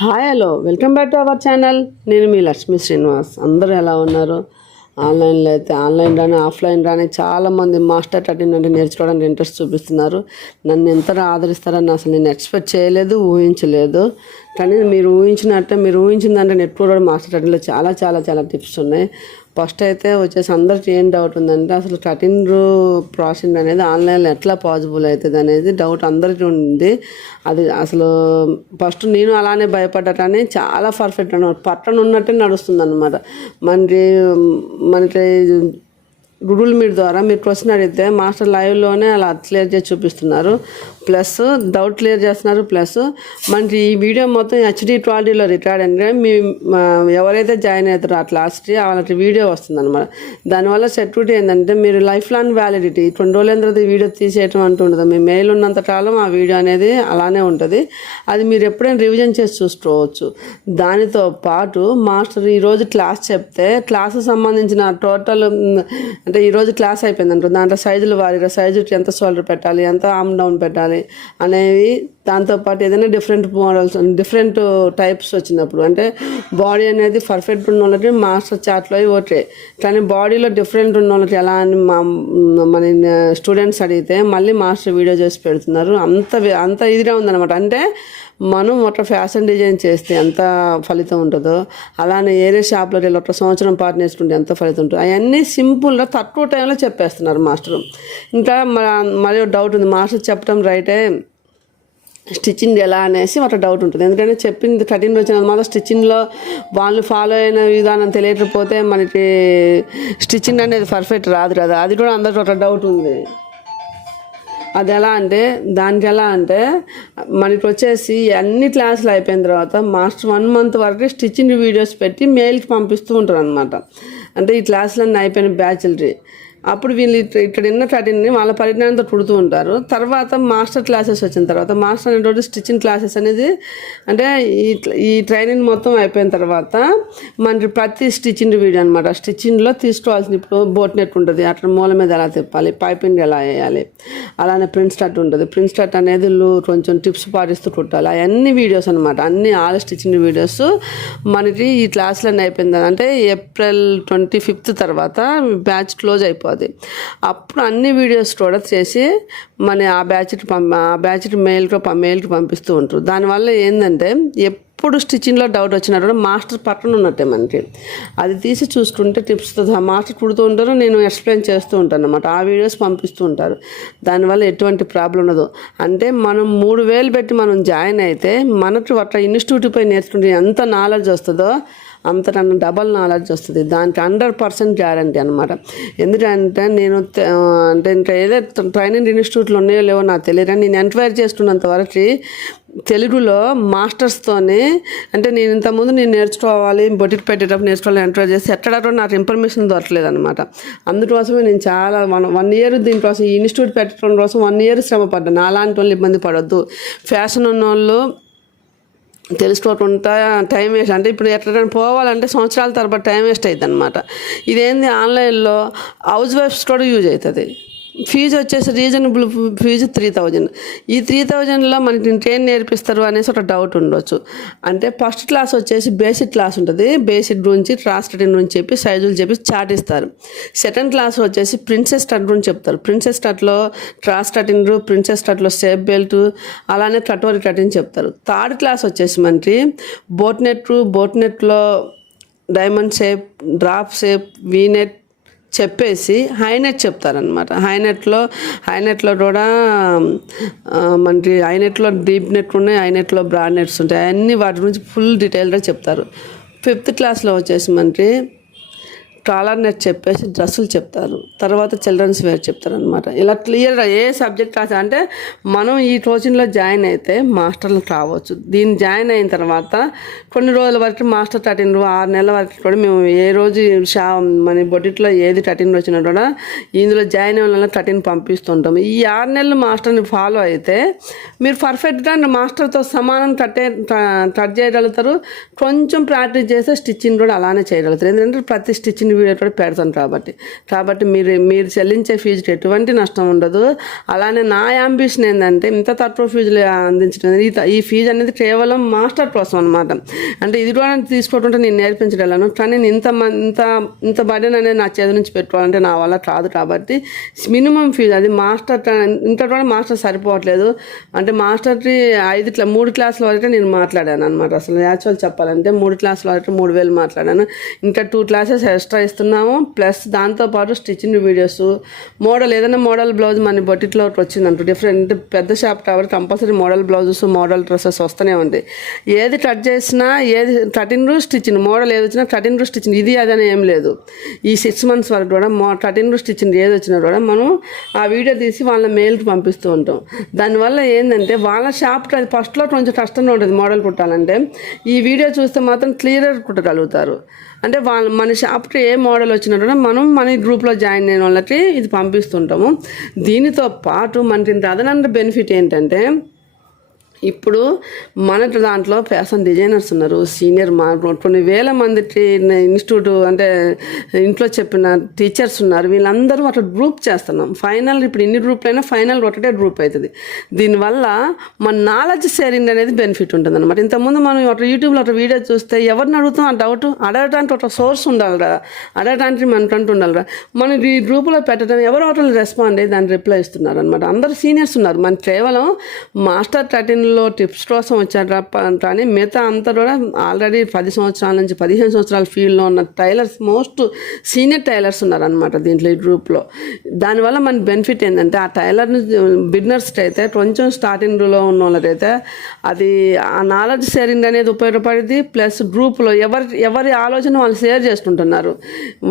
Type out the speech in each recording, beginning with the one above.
Hi hello. Welcome back to our channel. నేను మీ లక్ష్మీ శ్రీనివాస్. అందరూ ఎలా ఉన్నారు? ఆన్లైన్లో అయితే ఆన్లైన్ రాని ఆఫ్లైన్ రాని చాలామంది మాస్టర్ టటిన్ అంటే నేర్చుకోవడానికి ఇంట్రెస్ట్ చూపిస్తున్నారు. నన్ను ఎంత ఆదరిస్తారని అసలు నేను ఎక్స్పెక్ట్ చేయలేదు ఊహించలేదు. కానీ మీరు ఊహించినట్టే మీరు ఊహించిన దాంట్లో నెట్ కూడా మాస్టర్ థర్టీన్లో చాలా చాలా చాలా టిప్స్ ఉన్నాయి. ఫస్ట్ అయితే వచ్చేసి అందరికి ఏం డౌట్ ఉందంటే అసలు కటిన్ ప్రాసెస్ అనేది ఆన్లైన్లో ఎట్లా పాసిబుల్ అవుతుంది అనేది డౌట్ అందరికీ ఉంది. అది అసలు ఫస్ట్ నేను అలానే భయపడ్డాటని చాలా పర్ఫెక్ట్ అన్నమాట పట్టణ ఉన్నట్టే నడుస్తుంది అనమాట మనకి మనకి గూగుల్ మీట్ ద్వారా మీరు క్వశ్చన్ అడిగితే మాస్టర్ లైవ్లోనే అలా క్లియర్ చేసి చూపిస్తున్నారు. ప్లస్ డౌట్ క్లియర్ చేస్తున్నారు. ప్లస్ మనకి ఈ వీడియో మొత్తం హెచ్డి క్వాలిటీలో రికార్డ్ అంటే మీ ఎవరైతే జాయిన్ అవుతారో ఆ క్లాస్కి వాళ్ళకి వీడియో వస్తుంది అనమాట దానివల్ల సెక్యూరిటీ ఏంటంటే మీరు లైఫ్ లాంగ్ వ్యాలిడిటీ కొన్ని రోజుల తర్వాత వీడియో తీసేయటం అంటూ ఉండదు. మీ మెయిల్ ఉన్నంత కాలం ఆ వీడియో అనేది అలానే ఉంటుంది. అది మీరు ఎప్పుడైనా రివిజన్ చేసి చూసుకోవచ్చు. దానితో పాటు మాస్టర్ ఈరోజు క్లాస్ చెప్తే క్లాస్కి సంబంధించిన టోటల్ అంటే అంటే ఈరోజు క్లాస్ అయిపోయింది అంటారు దాంట్లో సైజులు వారి సైజు ఎంత షోల్డర్ పెట్టాలి ఎంత ఆమ్ డౌన్ పెట్టాలి అనేవి దాంతోపాటు ఏదైనా డిఫరెంట్ మోడల్స్ డిఫరెంట్ టైప్స్ వచ్చినప్పుడు అంటే బాడీ అనేది పర్ఫెక్ట్ ఉన్న వాళ్ళకి మాస్టర్ చాట్లో ఓకే. కానీ బాడీలో డిఫరెంట్ ఉన్న వాళ్ళకి ఎలా అని మా మన స్టూడెంట్స్ అడిగితే మళ్ళీ మాస్టర్ వీడియో చేసి పెడుతున్నారు. అంత అంత ఇదిగా ఉందన్నమాట. అంటే మనం ఒక ఫ్యాషన్ డిజైన్ చేస్తే ఎంత ఫలితం ఉంటుందో అలానే ఏరే షాప్లో వెళ్ళి ఒక సంవత్సరం పాటు నేర్చుకుంటే ఎంత ఫలితం ఉంటుందో అవన్నీ సింపుల్గా తక్కువ టైంలో చెప్పేస్తున్నారు మాస్టర్ ఇంకా మ- మరి డౌట్ ఉంది. మాస్టర్ చెప్పడం రైటే స్టిచ్చింగ్ ఎలా అనేసి ఒక డౌట్ ఉంటుంది. ఎందుకంటే చెప్పింది కఠిన వచ్చిన మాత్రం స్టిచ్చింగ్లో వాళ్ళు ఫాలో అయిన విధానం తెలియకపోతే మనకి స్టిచ్చింగ్ అనేది పర్ఫెక్ట్ రాదు కదా. అది కూడా అందరికి ఒక డౌట్ ఉంది. అది ఎలా అంటే దానికి ఎలా అంటే మనకి వచ్చేసి అన్ని క్లాసులు అయిపోయిన తర్వాత మాస్టర్ వన్ మంత్ వరకు స్టిచ్చింగ్ వీడియోస్ పెట్టి మెయిల్కి పంపిస్తూ ఉంటారు అనమాట అంటే ఈ క్లాసులన్నీ అయిపోయిన బ్యాచులరీ. అప్పుడు వీళ్ళు ఇక్కడ ఉన్న థర్టీన్ని వాళ్ళ పరిజ్ఞానంతో కుడుతూ ఉంటారు. తర్వాత మాస్టర్ క్లాసెస్ వచ్చిన తర్వాత మాస్టర్ అనేటువంటి స్టిచ్చింగ్ క్లాసెస్ అనేది అంటే ఈ ఈ ట్రైనింగ్ మొత్తం అయిపోయిన తర్వాత మనకి ప్రతి స్టిచ్చింగ్ వీడియో అనమాట స్టిచ్చింగ్లో తీసుకోవాల్సిన ఇప్పుడు బోట్ నెట్ ఉంటుంది. అట్లా మూల మీద ఎలా తిప్పాలి? పైపింగ్ ఎలా వేయాలి? అలానే ప్రింట్ స్టార్ట్ ఉంటుంది. ప్రింట్ స్టార్ట్ అనేది కొంచెం టిప్స్ పాటిస్తూ కుట్టాలి. అవన్నీ వీడియోస్ అనమాట అన్ని ఆల్ స్టిచ్చింగ్ వీడియోస్ మనకి ఈ క్లాసులన్నీ అయిపోయింది అంటే ఏప్రిల్ ట్వంటీ ఫిఫ్త్ తర్వాత బ్యాచ్ క్లోజ్ అయిపోద్ది అప్పుడు అన్ని వీడియోస్ కూడా చేసి మన ఆ బ్యాచ్కి పంప ఆ బ్యాచ్కి మెయిల్కి మెయిల్కి పంపిస్తూ ఉంటారు. దానివల్ల ఏంటంటే ఎప్పుడు స్టిచ్చింగ్లో డౌట్ వచ్చినా కూడా మాస్టర్ పక్కన ఉన్నట్టే మనకి. అది తీసి చూసుకుంటే టిప్స్తో మాస్టర్ కుడుతూ ఉంటారు నేను ఎక్స్ప్లెయిన్ చేస్తూ ఉంటాను అనమాట ఆ వీడియోస్ పంపిస్తూ ఉంటారు. దానివల్ల ఎటువంటి ప్రాబ్లం ఉండదు. అంటే మనం మూడు వేలు పెట్టి మనం జాయిన్ అయితే మనకు అట్లా ఇన్స్టిట్యూట్ పై నేర్చుకుంటే ఎంత నాలెడ్జ్ వస్తుందో అంతకన్నా డబల్ నాలెడ్జ్ వస్తుంది. దానికి హండ్రెడ్ పర్సెంట్ గ్యారంటీ అనమాట ఎందుకంటే నేను అంటే ఇంకా ఏదో ట్రైనింగ్ ఇన్స్టిట్యూట్లు ఉన్నాయో లేవో నాకు తెలియదు. నేను ఎంక్వైరీ చేసుకున్నంత వరకు తెలుగులో మాస్టర్స్తోని అంటే నేను ఇంతకుముందు నేను నేర్చుకోవాలి బొటిక్ పెట్టేటప్పుడు నేర్చుకోవాలి ఎంటర్ చేసి ఎక్కడ కూడా నాకు ఇన్ఫర్మేషన్ దొరకలేదు అనమాట అందుకోసమే నేను చాలా వన్ వన్ ఇయర్ దీనికోసం ఈ ఇన్స్టిట్యూట్ పెట్టడం కోసం వన్ ఇయర్ శ్రమ పడ్డాను అలాంటి వాళ్ళు ఇబ్బంది పడొద్దు. ఫ్యాషన్ ఉన్న వాళ్ళు తెలుసుకోకుండా టైం వేస్ట్ అంటే ఇప్పుడు ఎట్లైనా పోవాలంటే సంవత్సరాల తర్వాత టైం వేస్ట్ అవుతుంది అనమాట ఇదేంది ఆన్లైన్లో? హౌస్ వైఫ్స్ కూడా యూజ్ అవుతుంది ఫీజు వచ్చేసి రీజనబుల్ ఫీజు త్రీ థౌజండ్. ఈ త్రీ థౌజండ్లో మనకి ఏం నేర్పిస్తారు అనేసి ఒక డౌట్ ఉండొచ్చు. అంటే ఫస్ట్ క్లాస్ వచ్చేసి బేసిక్ క్లాస్ ఉంటుంది. బేసిక్ నుంచి ట్రాన్స్టెటింగ్ నుంచి చెప్పి సైజులు చెప్పి చాట్ ఇస్తారు. సెకండ్ క్లాస్ వచ్చేసి ప్రిన్సెస్ స్టడ్ గురించి చెప్తారు. ప్రిన్సెస్ స్టట్లో ట్రాస్ కటింగ్ ప్రిన్సెస్ స్టట్లో సేఫ్ బెల్ట్ అలానే కటోరీ కటింగ్ చెప్తారు. థర్డ్ క్లాస్ వచ్చేసి మనకి బోట్ నెట్ బోట్ నెట్లో diamond shape drop shape V neck చెప్పేసి హైనెట్ చెప్తారనమాట హైనెట్లో హైనెట్లో కూడా మనకి హైనెట్లో డీప్ నెట్ ఉన్నాయి హైనెట్లో బ్రాడ్ నెట్స్ ఉంటాయి. అన్నీ వాటి గురించి ఫుల్ డీటెయిల్గా చెప్తారు. ఫిఫ్త్ క్లాస్లో వచ్చేసి మనకి కాలర్ నెట్ చెప్పేసి డ్రెస్సులు చెప్తారు. తర్వాత చిల్డ్రన్స్ వేర్ చెప్తారు అనమాట ఇలా క్లియర్గా ఏ సబ్జెక్ట్ రాసా అంటే మనం ఈ కోచింగ్లో జాయిన్ అయితే మాస్టర్లు కావచ్చు దీన్ని జాయిన్ అయిన తర్వాత కొన్ని రోజుల వరకు మాస్టర్ థర్టీన్ ఆరు నెలల వరకు కూడా మేము ఏ రోజు షా మన బొటిట్లో ఏది థర్టీన్ వచ్చినా కూడా ఇందులో జాయిన్ అయిన వాళ్ళని పంపిస్తుంటాము. పంపిస్తుంటాం ఈ ఆరు నెలలు మాస్టర్ని ఫాలో అయితే మీరు పర్ఫెక్ట్గా మాస్టర్తో సమానం కట్టే కట్ చేయగలుగుతారు. కొంచెం ప్రాక్టీస్ చేస్తే స్టిచ్చింగ్ కూడా అలానే చేయగలుగుతారు. ఎందుకంటే ప్రతి స్టిచ్చింగ్ వీడియో కూడా పెడతాను కాబట్టి. కాబట్టి మీరు మీరు చెల్లించే ఫీజుకి ఎటువంటి నష్టం ఉండదు. అలానే నా యాంబిషన్ ఏంటంటే ఇంత తక్కువ ఫీజులు అందించడం. ఈ ఈ ఫీజు అనేది కేవలం మాస్టర్ కోసం అనమాట అంటే ఇది కూడా తీసుకోవటంటే నేను నేర్పించగలను. కానీ నేను ఇంత మం- ఇంత ఇంత బర్డెన్ అనేది నా చేతి నుంచి పెట్టుకోవాలంటే నా వల్ల కాదు కాబట్టి మినిమం ఫీజు అది మాస్టర్ ఇంత కూడా మాస్టర్ సరిపోవట్లేదు. అంటే మాస్టర్కి ఐదు క్లా మూడు క్లాసుల వరకే నేను మాట్లాడాను అనమాట అసలు యాక్చువల్ చెప్పాలంటే మూడు క్లాసుల వరకు మూడు వేలు మాట్లాడాను. ఇంకా టూ క్లాసెస్ ఎక్స్ట్రా ఇస్తున్నాము ప్లస్ దాంతోపాటు స్టిచ్చింగ్ వీడియోస్ మోడల్ ఏదైనా మోడల్ బ్లౌజ్ మన బొట్టిట్లో ఒకటి వచ్చిందంట. డిఫరెంట్ పెద్ద షాప్ కాబట్టి compulsory model blouses model dresses వస్తూనే ఉంది. ఏది కట్ చేసినా ఏది కటింగ్ స్టిచ్చింగ్ మోడల్ ఏది వచ్చినా కటింగ్ స్టిచ్చింగ్ ఇది అదని ఏం లేదు. ఈ సిక్స్ మంత్స్ వరకు కూడా మో కటింగ్ స్టిచ్చింగ్ ఏది వచ్చినా కూడా మనం ఆ వీడియో తీసి వాళ్ళ మెయిల్కి పంపిస్తూ ఉంటాం. దానివల్ల ఏంటంటే వాళ్ళ షాప్కి అది ఫస్ట్లో కొంచెం కష్టంగా ఉంటుంది మోడల్ కుట్టాలంటే. ఈ వీడియో చూస్తే మాత్రం క్లియర్ కుట్టగలుగుతారు. అంటే వాళ్ళ మన షాప్కి ఏ మోడల్ వచ్చినట్టు మనం మన గ్రూప్లో జాయిన్ అయిన వాళ్ళకి ఇది పంపిస్తుంటాము. దీనితో పాటు మనకి ఇంత అదనంత బెనిఫిట్ ఏంటంటే ఇప్పుడు మన దాంట్లో ఫ్యాషన్ డిజైనర్స్ ఉన్నారు సీనియర్ మా కొన్ని వేల మందికి ఇన్స్టిట్యూట్ అంటే ఇంట్లో చెప్పిన టీచర్స్ ఉన్నారు వీళ్ళందరూ అట్లా గ్రూప్ చేస్తున్నాం. ఫైనల్ ఇప్పుడు ఎన్ని గ్రూప్లు అయినా ఫైనల్ ఒకటే గ్రూప్ అవుతుంది దీనివల్ల మన నాలెడ్జ్ షేరింగ్ అనేది బెనిఫిట్ ఉంటుంది అనమాట ఇంతకుముందు మనం అట్లా యూట్యూబ్లో అట్లా వీడియో చూస్తే ఎవరిని అడుగుతాం ఆ డౌట్ అడగడానికి ఒక సోర్స్ ఉండాలిరా అడగడానికి మనకంటూ ఫ్రంట్ ఉండాలిరా మనం ఈ గ్రూపులో పెట్టడం ఎవరో ఒకటి రెస్పాండ్ అయ్యి దాన్ని రిప్లై ఇస్తున్నారు అనమాట అందరు సీనియర్స్ ఉన్నారు. మన కేవలం మాస్టర్ థర్టీన్లో టిప్స్ కోసం వచ్చారు కానీ మిగతా అంతా కూడా ఆల్రెడీ పది సంవత్సరాల నుంచి పదిహేను సంవత్సరాల ఫీల్డ్లో ఉన్న టైలర్స్ మోస్ట్ సీనియర్ టైలర్స్ ఉన్నారనమాట దీంట్లో ఈ గ్రూప్లో. దానివల్ల మన బెనిఫిట్ ఏంటంటే ఆ టైలర్ని బిగినర్స్కి అయితే కొంచెం స్టార్టింగ్లో ఉన్న వాళ్ళకైతే అది ఆ నాలెడ్జ్ షేరింగ్ అనేది ఉపయోగపడింది ప్లస్ గ్రూప్లో ఎవరి ఎవరి ఆలోచన వాళ్ళు షేర్ చేసుకుంటున్నారు.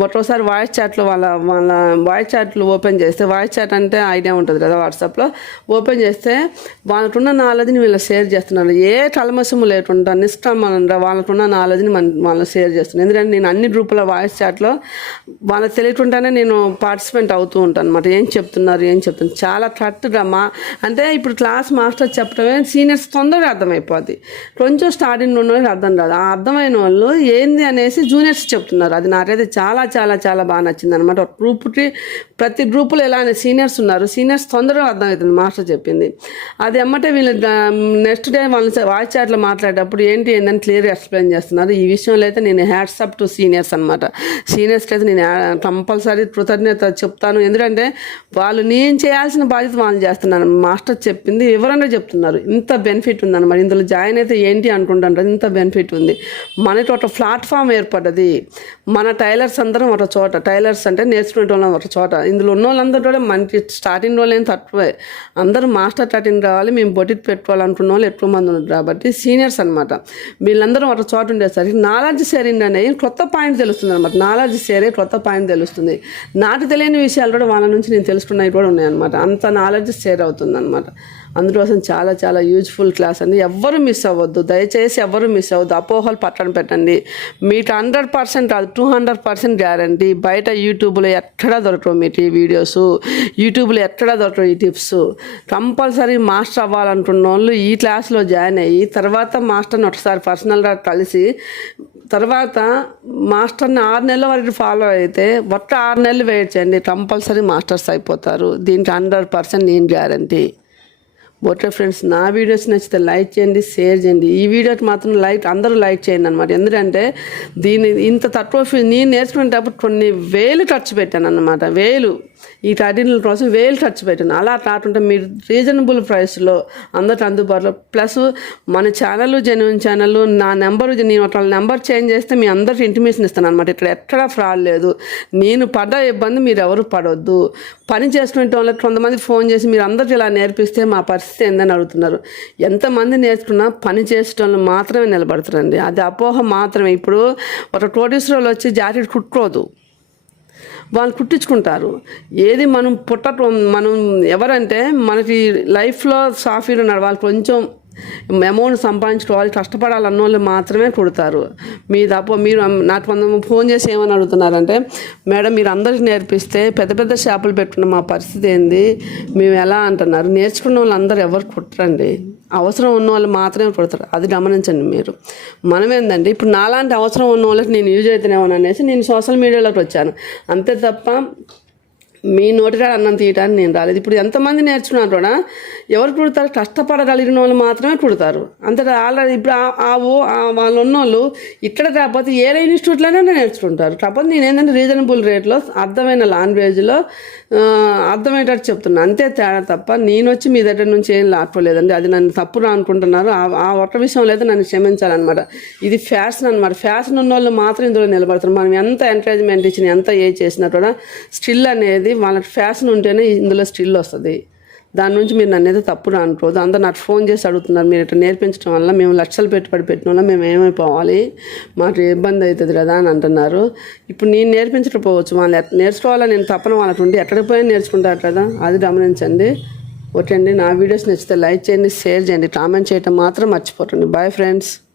ఒక్కోసారి వాయిస్ చాట్లో వాళ్ళ వాళ్ళ వాయిస్ చాట్లు ఓపెన్ చేస్తే వాయిస్ చాట్ అంటే ఐడియా ఉంటుంది కదా వాట్సాప్లో ఓపెన్ చేస్తే వాళ్ళకున్న నాలెడ్జ్ని వీళ్ళు షేర్ చేస్తున్నారు. ఏ కలమసము లేకుండా నిష్కామంగా వాళ్ళకున్న నాలెడ్జ్ని మన వాళ్ళు షేర్ చేస్తున్నారు. ఎందుకంటే నేను అన్ని గ్రూపుల వాయిస్ చాట్లో వాళ్ళకి తెలియకుండానే నేను పార్టిసిపేట్ అవుతూ ఉంటాను అనమాట ఏం చెప్తున్నారు ఏం చెప్తున్నారు? చాలా కరెక్ట్గా మా అంటే ఇప్పుడు క్లాస్ మాస్టర్ చెప్పడమే సీనియర్స్ తొందరగా అర్థమైపోద్ది. కొంచెం స్టార్టింగ్ ఉన్న వాళ్ళకి అర్థం కాదు ఆ అర్థమైన వాళ్ళు ఏంది అనేసి జూనియర్స్ చెప్తున్నారు. అది నాకైతే చాలా చాలా చాలా బాగా నచ్చింది అనమాట ఒక గ్రూప్కి ప్రతి గ్రూపులో ఎలా సీనియర్స్ ఉన్నారు. సీనియర్స్ తొందరగా అర్థమవుతుంది. మాస్టర్ చెప్పింది. అది ఎమ్మటే వీళ్ళు నెక్స్ట్ డే వాళ్ళని వాయిస్ చాట్లో మాట్లాడేటప్పుడు ఏంటి ఏందని క్లియర్గా ఎక్స్ప్లెయిన్ చేస్తున్నారు ఈ విషయంలో అయితే నేను హ్యాట్సప్ టు సీనియర్స్ అనమాట సీనియర్స్కి అయితే నేను కంపల్సరీ కృతజ్ఞత చెప్తాను. ఎందుకంటే వాళ్ళు నేను చేయాల్సిన బాధ్యత వాళ్ళు చేస్తున్నాను మాస్టర్ చెప్పింది వివరంగా చెప్తున్నారు. ఇంత బెనిఫిట్ ఉందన్నమాట. ఇందులో జాయిన్ అయితే ఏంటి అనుకుంటాను ఇంత బెనిఫిట్ ఉంది. మనకి ఒక ప్లాట్ఫామ్ ఏర్పడ్డది. మన టైలర్స్ అందరం ఒక చోట. టైలర్స్ అంటే నేర్చుకునే వాళ్ళం ఒక చోట. ఇందులో ఉన్న వాళ్ళందరూ కూడా మనకి స్టార్టింగ్ వాళ్ళు ఏం తక్కువే. అందరూ మాస్టర్ స్టార్టింగ్ రావాలి. మేము బొటిక్ అనుకున్న వాళ్ళు ఎక్కువ మంది ఉన్నారు. కాబట్టి సీనియర్స్ అనమాట వీళ్ళందరూ ఒక చోటు ఉండేసరికి నాలెడ్జ్ షేరింగ్ అనేది కొత్త పాయింట్ తెలుస్తుంది అనమాట నాలెడ్జ్ షేరే కొత్త పాయింట్ తెలుస్తుంది. నాకు తెలియని విషయాలు కూడా వాళ్ళ నుంచి నేను తెలుసుకున్నవి కూడా ఉన్నాయన్నమాట. అంత నాలెడ్జ్ షేర్ అవుతుంది అనమాట అందుకోసం చాలా చాలా యూజ్ఫుల్ క్లాస్ అండి. ఎవ్వరు మిస్ అవ్వద్దు. దయచేసి ఎవ్వరు మిస్ అవ్వద్దు. అపోహలు పట్టడం పెట్టండి. మీకు హండ్రెడ్ పర్సెంట్ కాదు టూ హండ్రెడ్ పర్సెంట్ గ్యారంటీ బయట యూట్యూబ్లో ఎక్కడా దొరకవు మీకు ఈ వీడియోస్ యూట్యూబ్లో ఎక్కడా దొరకవు ఈ టిప్స్ కంపల్సరీ మాస్టర్ అవ్వాలనుకున్న వాళ్ళు ఈ క్లాస్లో జాయిన్ అయ్యి తర్వాత మాస్టర్ని ఒకసారి పర్సనల్గా కలిసి తర్వాత మాస్టర్ని ఆరు నెలల వరకు ఫాలో అయితే ఒక్క ఆరు నెలలు వెయిట్ చేయండి. కంపల్సరీ మాస్టర్స్ అయిపోతారు. దీనికి హండ్రెడ్ పర్సెంట్ నేను గ్యారంటీ ఓకే ఫ్రెండ్స్ నా వీడియోస్ నచ్చితే లైక్ చేయండి షేర్ చేయండి. ఈ వీడియోకి మాత్రం లైక్ అందరూ లైక్ చేయండి అనమాట ఎందుకంటే దీని ఇంత తక్కువ ఫీ నేను నేర్చుకునేటప్పుడు కొన్ని వేలు ఖర్చు పెట్టాను అనమాట వేలు. ఈ టైటిల్ కోసం వేలు ఖర్చు పెట్టాను అలా కాకుండా మీరు రీజనబుల్ ప్రైస్లో అందరికి అందుబాటులో. ప్లస్ మన ఛానల్ జెన్యున్ ఛానల్ నా నెంబర్ నేను ఒక నెంబర్ చేంజ్ చేస్తే మీ అందరికి ఇంటిమేషన్ ఇస్తాను అనమాట ఇక్కడ ఎక్కడా ఫ్రాడ్ లేదు. నేను పడ్డ ఇబ్బంది మీరు ఎవరు పడవద్దు పని చేసుకునే వాళ్ళకి కొంతమంది ఫోన్ చేసి మీరు అందరికి ఇలా నేర్పిస్తే మా పరిస్థితి ఏందని అడుగుతున్నారు. ఎంతమంది నేర్చుకున్నా పని చేసేటోళ్ళు మాత్రమే నిలబడతారండి. అది అపోహ మాత్రమే. ఇప్పుడు ఒక కోటీశ్వరులు వచ్చి జాకెట్ కుట్టుకోదు. వాళ్ళు కుట్టించుకుంటారు ఏది మనం పుట్టటం మనం ఎవరంటే మనకి లైఫ్లో సాఫీగా నడవాలి కొంచెం అమౌంట్ సంపాదించుకోవాలి కష్టపడాలన్న వాళ్ళు మాత్రమే కుడతారు మీ తప్ప మీరు నాకు కొంత ఫోన్ చేసి ఏమని అడుగుతున్నారంటే మేడం మీరు అందరికి నేర్పిస్తే పెద్ద పెద్ద షాపులు పెట్టుకున్న మా పరిస్థితి ఏంది? మేము ఎలా? అంటున్నారు. నేర్చుకున్న వాళ్ళు అందరు ఎవరు కుట్టరండి అవసరం ఉన్న వాళ్ళు మాత్రమే కుడతారు అది గమనించండి మీరు. మనం ఏంటంటే ఇప్పుడు నాలాంటి అవసరం ఉన్న వాళ్ళకి నేను యూజ్ అవుతున్నామని అనేసి నేను సోషల్ మీడియాలోకి వచ్చాను. అంతే తప్ప మీ నోటిరాడు అన్నం తీయటానికి నేను రాలేదు. ఇప్పుడు ఎంతమంది నేర్చుకున్నారు కూడా ఎవరు కుడతారు? కష్టపడగలిగిన వాళ్ళు మాత్రమే కుడతారు. అంతే ఆల్రెడీ ఇప్పుడు ఆ- ఓ వాళ్ళు ఉన్నోళ్ళు ఇక్కడ కాకపోతే ఏ ఇన్స్టిట్యూట్లోనే నేర్చుకుంటారు. కాకపోతే నేను ఏంటంటే రీజనబుల్ రేట్లో అర్థమైన లాంగ్వేజ్లో అర్థమయ్యేటట్టు చెప్తున్నాను అంతే తేడా తప్ప నేను వచ్చి మీ దగ్గర నుంచి ఏం లాక్కోలేదండి. అది నన్ను తప్పురా అనుకుంటున్నారు. ఆ ఆ ఒక్క విషయంలో అయితే నన్ను క్షమించాలన్నమాట. ఇది ఫ్యాషన్ అనమాట ఫ్యాషన్ ఉన్న వాళ్ళు మాత్రం ఇందులో నిలబడతారు. మనం ఎంత ఎంకరేజ్మెంట్ ఇచ్చిన ఎంత ఏ చేసినా కూడా స్టిల్ అనేది వాళ్ళకి ఫ్యాషన్ ఉంటేనే ఇందులో స్టిల్ వస్తుంది. దాని నుంచి మీరు నన్ను ఏదో తప్పు అనుకోదు అందరు నాకు ఫోన్ చేసి అడుగుతున్నారు మీరు ఇట్లా నేర్పించడం వల్ల మేము లక్షలు పెట్టుబడి పెట్టిన వల్ల మేము ఏమైపోవాలి? మాకు ఇబ్బంది అవుతుంది కదా అని అంటున్నారు. ఇప్పుడు నేను నేర్పించకపోవచ్చు వాళ్ళు నేర్చుకోవాలని నేను తప్పన వాళ్ళకి ఉండి ఎక్కడికి పోయినా నేర్చుకుంటారు కదా? అది గమనించండి. ఓకే అండి నా వీడియోస్ నచ్చితే లైక్ చేయండి షేర్ చేయండి. కామెంట్ చేయటం మాత్రం మర్చిపోకండి. Bye friends